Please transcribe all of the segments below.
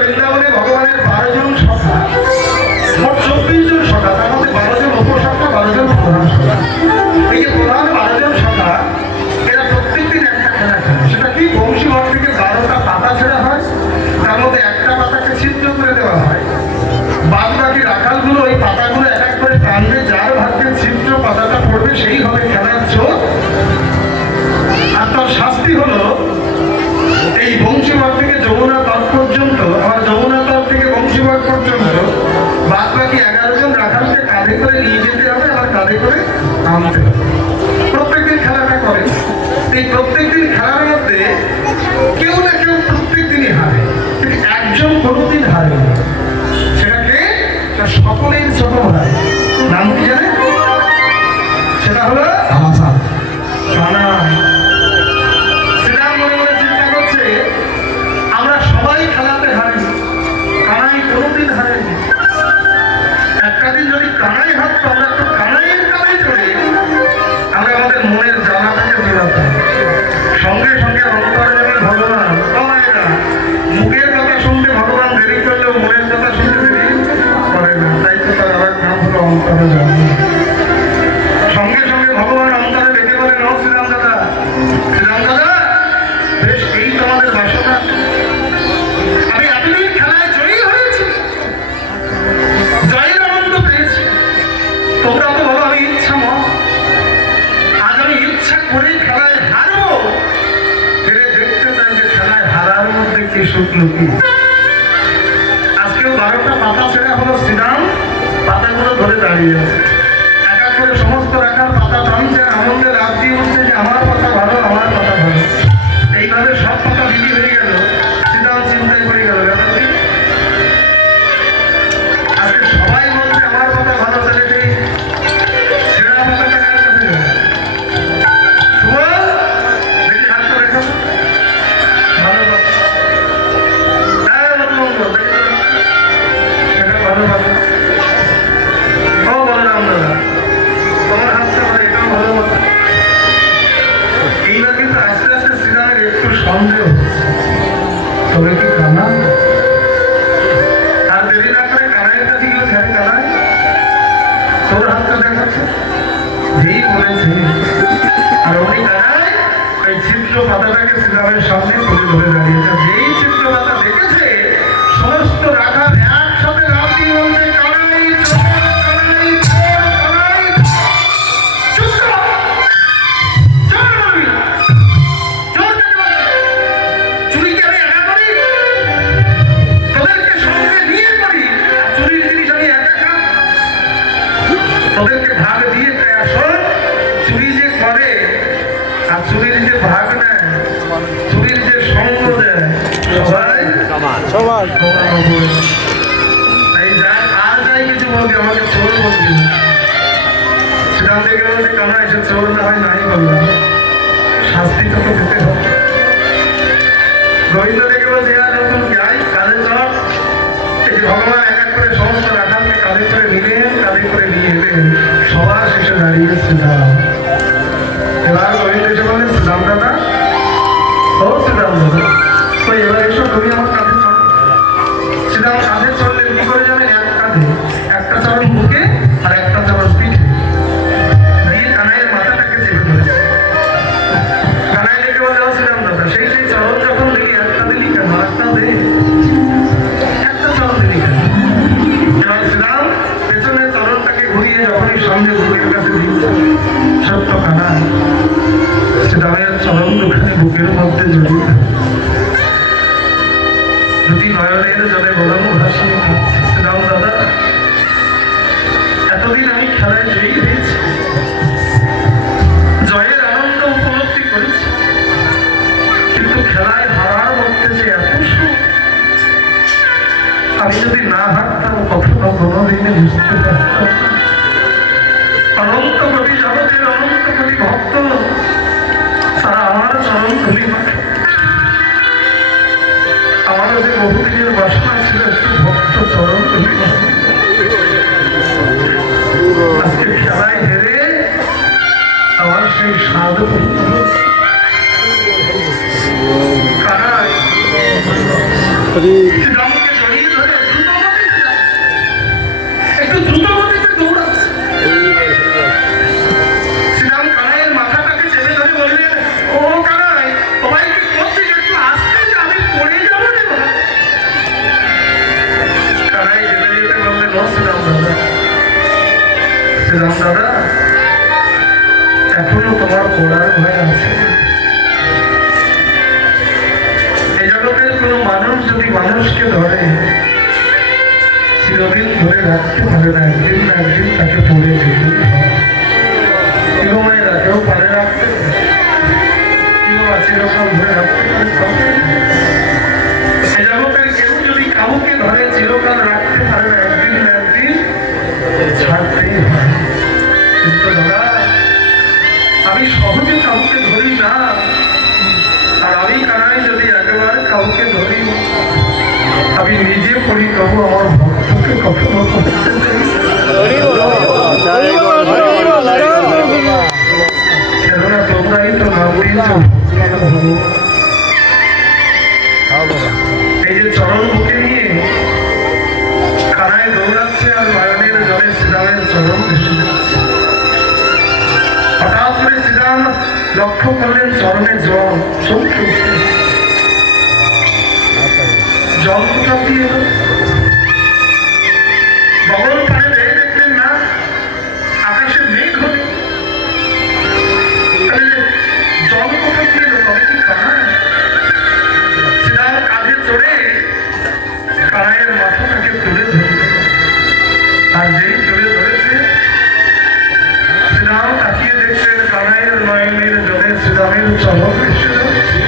বৃন্দাবনে ভগবানের 12 জন সখা, মোট 24 জন সখা, তার মধ্যে 12 জন উপসখা, 12 জন প্রধান সখা। এই যে প্রধান 12 জন সখা, এরা প্রত্যেকদিন একটা খেলা খেলে। সেটা কি? বংশী ঘর থেকে 12টা পাতা ছেড়া হয়, তার মধ্যে একটা পাতাকে ছিদ্র করে দেওয়া হয়। বাদ বাকি রাখালগুলো ওই পাতাগুলো এক এক করে টানবে, যার ভাগ্যে ছিদ্র পাতাটা পড়বে সেই হবে খেলার চোর। আর তার শাস্তি হলো এই বংশীবাগ থেকে যমুনা তট পর্যন্ত, আবার যমুনা তট থেকে বংশীবাগ পর্যন্ত বাদ বাকি 11 জন রাখালকে কাঁধে করে নিয়ে যেতে হবে, আবার কাঁধে করে আনতে হবে। প্রত্যেকদিন খেলাটা করে। এই প্রত্যেকদিন খেলার মধ্যে কেউ না কেউ প্রত্যেক দিনই হারে, কিন্তু একজন কোনোদিন হারে না। সেটাকে সকলের ছোট ভাই, নাম কি জানে? সেটা হলো কানা। আমরা সবাই খেলাতে হারি, কানাই কোনোদিন হারেনি। একটা দিন যদি কানাই হারতো, আমরা তো কানাইয়ের কানাই চলে আমরা আমাদের মনের জ্বালাটাকে মেলাতাম। সঙ্গে সঙ্গে অন্তরে যাবে ভগবান। মুখের কথা শুনতে ভগবান দেরি করলেও মনের কথা শুনতে দেরি করে না, তাই তো তার আবার নাম হলো অন্তরে যাবে। সঙ্গে সঙ্গে ভগবান অন্তরে ডেকে বলে, ন শ্রীরাম দাদা, শ্রীরাম দাদা, বেশ এই তো আমাদের বাসনা। আমি এতদিন খেলায় জয়ী হয়েছি, জয়ের আনন্দ পেয়েছি। তোমরা তো বলো আমি ইচ্ছা মত, আজ আমি ইচ্ছা করেই খেলায় হারবো। ফিরে দেখতে চাই যে খেলায় হারার মধ্যে কি সুখ লুকিয়ে। আজকেও 12টা পাতা ছেড়া হলো, শ্রীরাম পাতাগুলো ধরে দাঁড়িয়ে আছে। এক এক করে সমস্ত রাখার পাতা টানছে, আনন্দে লাভ দিয়ে উঠছে যে আমার পাতা ভালো, আমার পাতা ভালো। এইভাবে সব পাতা বিলি হয়ে গেল। শ্রীরাম চিন্তায় পড়ে গেল, আজকে সবাই বলছে আমার পাতা ভালো, তাহলে সেই ছেঁড়া পাতাটা কার কাছে যাবে? দেখি হাতটা রেখো, ভালো পাতা। হ্যাঁ বন্ধু, দেখি সেটা ভালো পাতা। ও বলরাম দাদা, তোমার হাতটা ভালো, এটাও ভালো পাতা। এইবার কিন্তু আস্তে আস্তে শ্রীরামের একটু সন্দেহ হচ্ছে, তবে কি কানা? আর দেরি না করে কানাইয়ের কাছে গেলে, হ্যাঁ কানাই, তোর হাতটা দেখাচ্ছে। যেই বলেছে, আর ওই কানাই ওই ছিদ্র পাতাটাকে শ্রীরামের সামনে তুলে ধরে দাঁড়িয়েছে। যেই ছিদ্র পাতা দেখেছে, সমস্ত রাখাল একসাথে লাফ দিয়ে বলছে, কানাই চোর, কানাই চোর, কানাই চুপ কর, চোর বলবি না। চোর কাকে বলে? চুরিকে আমি একা করি, তোদেরকে সঙ্গে নিয়ে করি। চুরির জিনিস আমি একা খাই, তোদেরকে ভাগ দিয়ে শোন, চুরি যে করে আর চুরির যে ভাগ নেয়, চুরির যে সঙ্গ দেয়, সবাই তাই যাই আর যাই কিছু বলবি, আমাকে চোর বলবি না। সেখান থেকে বলছে, কানা এসে চোর না হয় নাই বললাম, শাস্তি তো দিতে হবে। গোবিন্দ থেকে বলছে, আর নতুন যাই কাজে চল। এই যে ভগবান এক এক করে সমস্ত রাখালকে কাঁধে করে নিলেন, কাঁধে করে নিয়ে এলেন, সবার শেষে দাঁড়িয়ে শ্রীরাম। এবার গোবিন্দ এসে বললেন, শ্রীরাম দাদা, ও শ্রীরাম দাদা, তো এবার এসো, তুমি আমার কাঁধে চল। শ্রীরাম কাঁধে চললেন কি করে জানেন? এক কাঁধে, একটা চরণ বুকে আর একটা চরণ পিঠে দিয়ে কানাইয়ের মাথাটাকে চেপে ধরেছে। কানাই দেখে বলে, ও শ্রীরাম দাদা, সেই সেই চরণ যখন দেখি একটা দিলি কেন, একটা দে, একটা চরণ দিলি কেন? এবার শ্রীরাম পেছনের চরণটাকে ঘুরিয়ে যখনই সামনে বুকের কাছে দিচ্ছে, ছোট্ট কানাই শ্রীরামের চরণ দুখানে বুকের মধ্যে জড়িয়ে দুটি নয়নের জলে বলম ভাসি। শ্রীরাম দাদা, এতদিন আমি খেলায় জয়ী হয়েছি, জয়ের আনন্দ উপলব্ধি করেছি, কিন্তু খেলায় হারার মধ্যে যে এত সুখ, আমি যদি না হারতাম কখনো কোনোদিনে বুঝতে পারতাম। অনন্ত কোটি জগতের অনন্ত কোটি ভক্ত, তারা আমার চরণ ধুলি মাখে। আমারও যে বহুদিনের বাসনা ছিল একটু ভক্ত চরণ ধুলি মাখে। আজকে খেলায় হেরে আমার সেই স্বাদ শ্রীরামকে জড়িয়ে ধরে একটু দ্রুত গতিতে দৌড়াচ্ছে। শ্রীরাম কানাইয়ের মাথাটাকে চেপে ধরে বললেন, ও কানাই, তোমায় কি করছিস? একটু আসতে যে, আমি পড়ে যাবো রে বাবা। কানাই যেতে যেতে বললেন, ও শ্রীরাম দাদা, শ্রীরাম দাদা, এখনো তোমার পড়ার ভয় আছে। এই জগতের কোনো মানুষ যদি মানুষকে ধরে চিরদিন ধরে রাখতে পারে না, একদিন না একদিন তাকে পড়ে যেতেই হয়। চিরমায়েরা কেউ পারে রাখতে, কেউ চিরকাল ধরে রাখতে পারে। এই জগতের কেউ যদি কাউকে ধরে চিরকাল রাখতে পারে না, একদিন না একদিন ছাড়তেই হয়। কিন্তু দাদা, আমি সহজে কাউকে ধরি না, আর আমি কানাই যদি একবার কাউকে ধরি, আমি নিজে পড়ি, তবু আমার ভক্তকে কখনো করতে চাই। কেননা তোমরাই তো না বলছ। এই যে চরণ বুকে নিয়ে কানাই দৌড়াচ্ছে, আর নয়নের জলে শ্রীরামের চরণ ভেসে যাচ্ছে। হঠাৎ করে শ্রীরাম লক্ষ্য করলেন চরণে জল চমকে উঠছে। জল কোথা দিয়ে এলো? গগন পানে দেখে দেখলেন না, আকাশে মেঘ হলো। জল কোথা দিয়ে এলো? তবে কি কানাই? শ্রীরাম কাঁধে চড়ে কানাইয়ের মাথাটাকে তুলে ধরলেন, আর যেই তুলে ধরেছে, শ্রীরাম তাকিয়ে দেখলেন কানাইয়ের নয়নের জলে শ্রীরামের চরণ ভেসে যাচ্ছে।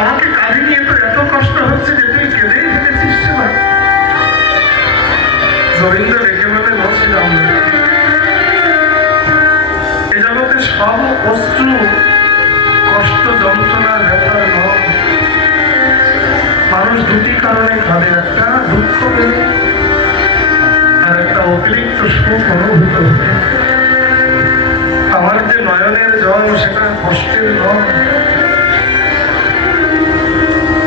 আমাকে কাঁধে নিয়ে তো এত কষ্ট হচ্ছে যে তুই কেঁদেই ফেলেছিস। গোবিন্দ রেখে বলে বলছিলাম, এ জগতে সব অশ্রু কষ্ট যন্ত্রণার ব্যথার নয়। মানুষ দুটি কারণে কাঁদে, একটা দুঃখ পেলে, আর একটা অতিরিক্ত সুখ অনুভূত হতে। আমার যে নয়নের জল, সেটা কষ্টের নয়।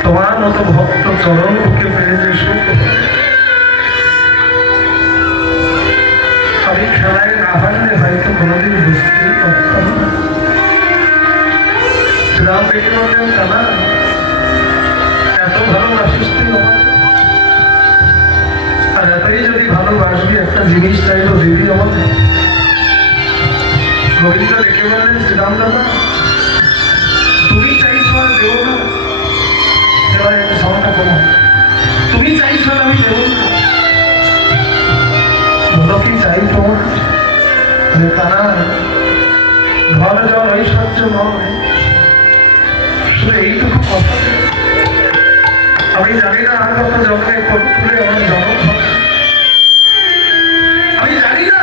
তোমার মতো ভক্ত চরণ বুকে পেয়ে যে সুখ, আমি খেলায় না হারলে হয়তো কোনোদিন বুঝতেই পারতাম না। শ্রীরাম দেখে বললেন, কানা, এত ভালোবাসিস তুই আমাকে, আর এতই যদি ভালোবাসবি, একটা জিনিস চাইলো দিবি আমাকে। গোবিন্দ দেখে বললেন, শ্রীরাম দাদা, তুমি চাইছো আর দেব না? এবার একটা সাউন্ডটা কমা। তুমি চাইছো আর আমি দেব না? বলো কি চাই তোমার? কানা, ঘর জল ঐশ্বর্য নয়, শুধু এইটুকু কথা। আমি জানি না আর কত জন্মে কোন ফুলে আমার জন্ম হবে। আমি জানি না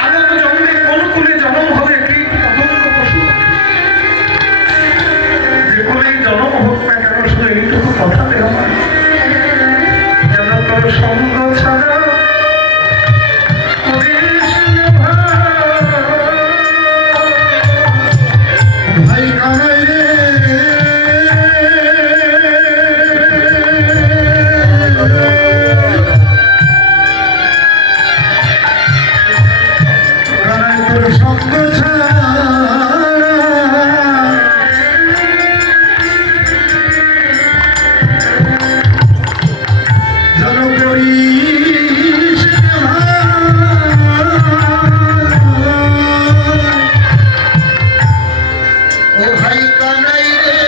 আর কত জন্মে কোন কুলে জন্ম হবে। কি পতঙ্গ পশু যে কুলেই জন্ম হোক না কেন, শুধু এইটুকু কথাতে আমার যেন তোর সঙ্গ ছাড়া ভাই কানাই রে, কানাই তোর সঙ্গ ছাড়া যেন করিস ও ভাই কানাই রে।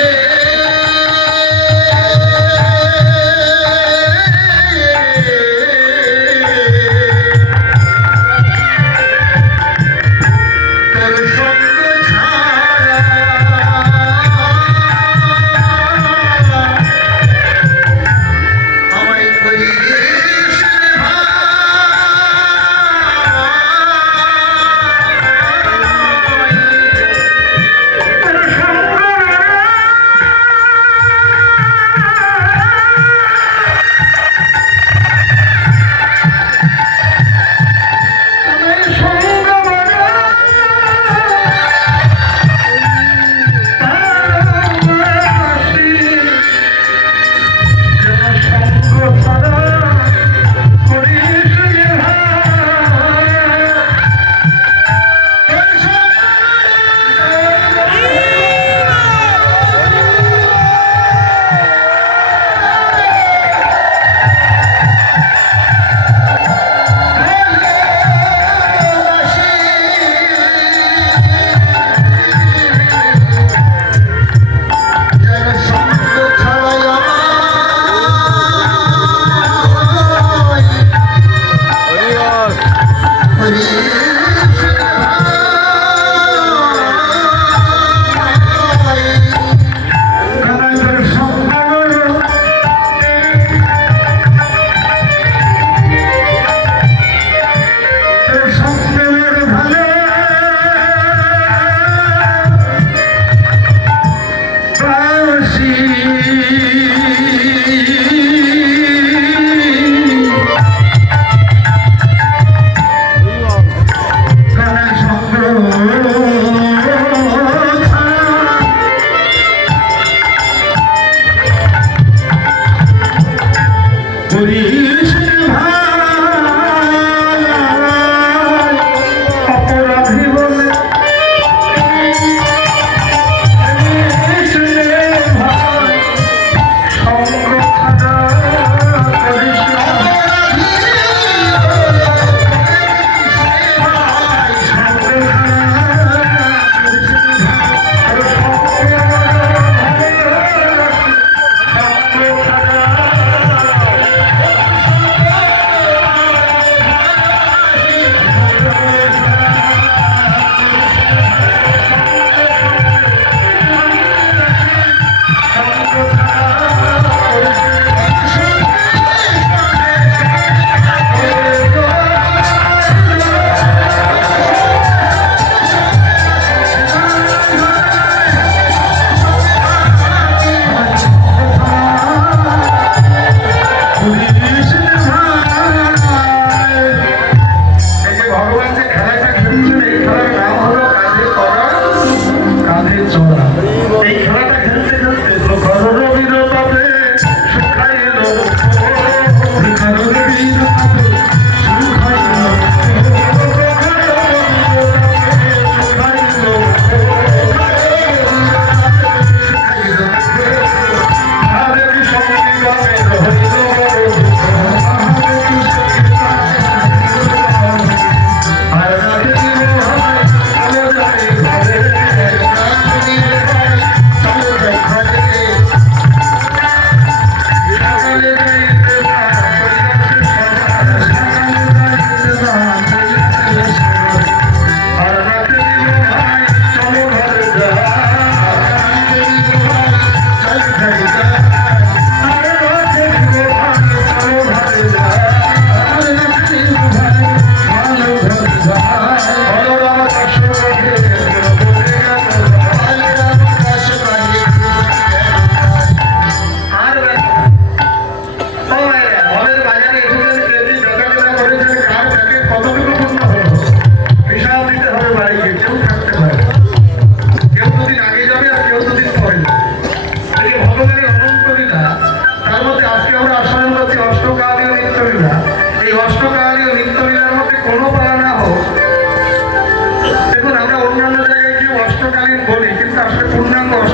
তোর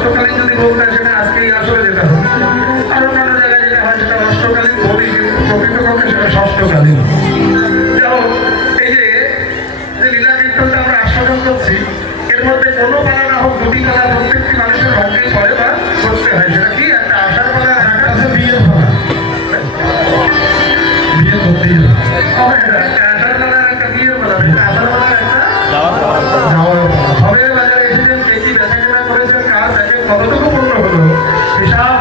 অষ্টকালীন যদি বলতে সেটা আজকেই আসলে যেটা হবে, আর অন্যান্য জায়গায় যেটা হয় সেটা অষ্টকালীন বলি, কিন্তু প্রকৃতপক্ষে সেটা ষষ্ঠকালীন। যাই হোক, এই যে লীলা কীর্তনটা আমরা আস্বাদন করছি, এর মধ্যে কোনো পালা না হোক, দুটি পালা প্রত্যেকটি মানুষের ভাগ্যে পড়ে বা করতে হয়। সেটা কি? একটা আষাঢ় পালা, একটা আছে বিয়ের পালা। বিয়ে করতেই হবে। একটা আষাঢ় পালা, একটা বিয়ের পালা, একটা আষাঢ় পালা, একটা যাওয়ার পালা। হবে বাজারে এসেছেন, কে কি বেচা কেনা করেছেন, কার প্যাকেট কতটুকু পূর্ণ হলো, হিসাব